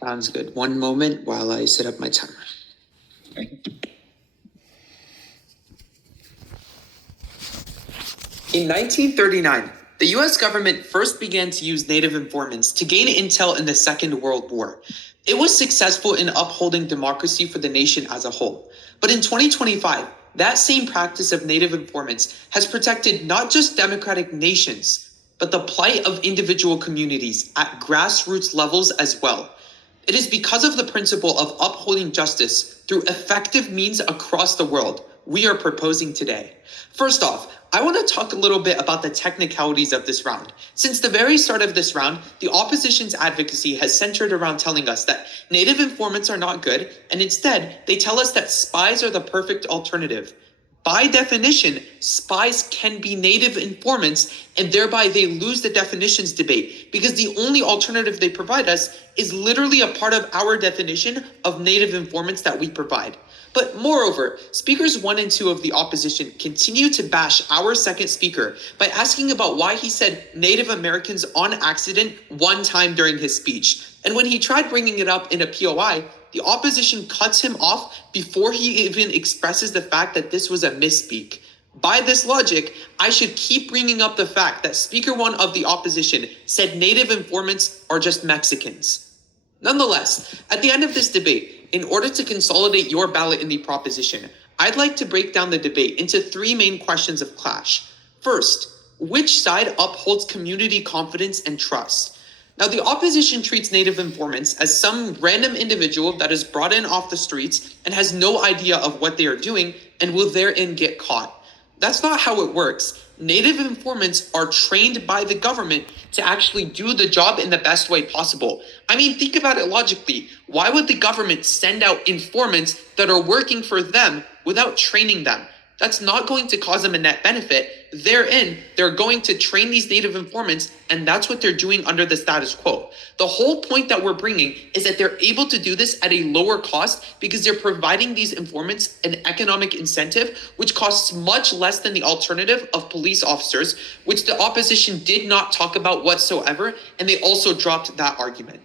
Sounds good. One moment while I set up my timer. In 1939, the US government first began to use native informants to gain intel in the Second World War. It was successful in upholding democracy for the nation as a whole. But in 2025, that same practice of native informants has protected not just democratic nations, but the plight of individual communities at grassroots levels as well. It is because of the principle of upholding justice through effective means across the world we are proposing today. First off, I want to talk a little bit about the technicalities of this round. Since the very start of this round, the opposition's advocacy has centered around telling us that native informants are not good, and instead, they tell us that spies are the perfect alternative. By definition, spies can be native informants, and thereby they lose the definitions debate because the only alternative they provide us is literally a part of our definition of native informants that we provide. But moreover, speakers 1 and 2 of the opposition continue to bash our second speaker by asking about why he said Native Americans on accident one time during his speech. And when he tried bringing it up in a POI, the opposition cuts him off before he even expresses the fact that this was a misspeak. By this logic, I should keep bringing up the fact that Speaker 1 of the opposition said native informants are just Mexicans. Nonetheless, at the end of this debate, in order to consolidate your ballot in the proposition, I'd like to break down the debate into 3 main questions of clash. First, which side upholds community confidence and trust? Now, the opposition treats native informants as some random individual that is brought in off the streets and has no idea of what they are doing and will therein get caught. That's not how it works. Native informants are trained by the government to actually do the job in the best way possible. I mean, think about it logically. Why would the government send out informants that are working for them without training them? That's not going to cause them a net benefit. Therein, they're going to train these native informants, and that's what they're doing under the status quo. The whole point that we're bringing is that they're able to do this at a lower cost because they're providing these informants an economic incentive, which costs much less than the alternative of police officers, which the opposition did not talk about whatsoever, and they also dropped that argument.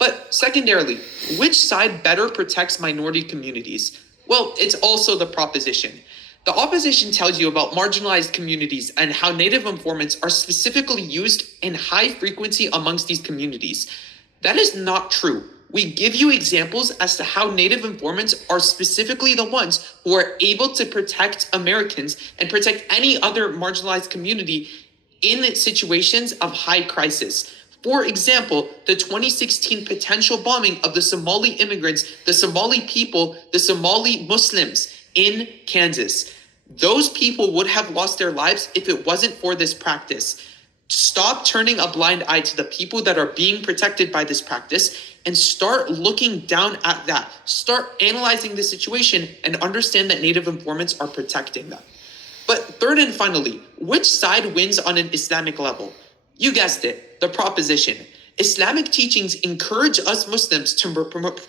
But secondarily, which side better protects minority communities? Well, it's also the proposition. The opposition tells you about marginalized communities and how native informants are specifically used in high frequency amongst these communities. That is not true. We give you examples as to how native informants are specifically the ones who are able to protect Americans and protect any other marginalized community in situations of high crisis. For example, the 2016 potential bombing of the Somali immigrants, the Somali people, the Somali Muslims in Kansas. Those people would have lost their lives if it wasn't for this practice. Stop turning a blind eye to the people that are being protected by this practice and start looking down at that. Start analyzing the situation and understand that native informants are protecting them. But third and finally, which side wins on an Islamic level? You guessed it, the proposition. Islamic teachings encourage us Muslims to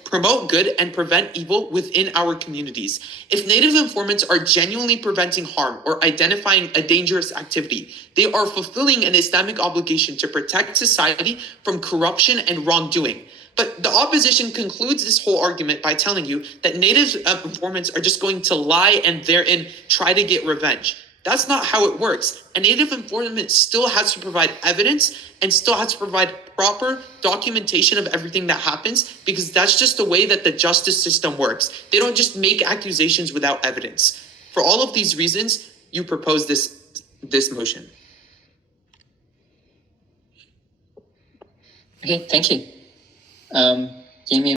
promote good and prevent evil within our communities. If native informants are genuinely preventing harm or identifying a dangerous activity, they are fulfilling an Islamic obligation to protect society from corruption and wrongdoing. But the opposition concludes this whole argument by telling you that native informants are just going to lie and therein try to get revenge. That's not how it works. A native informant still has to provide evidence and still has to provide proper documentation of everything that happens because that's just the way that the justice system works. They don't just make accusations without evidence. For all of these reasons, you propose this motion. Okay, thank you. Give me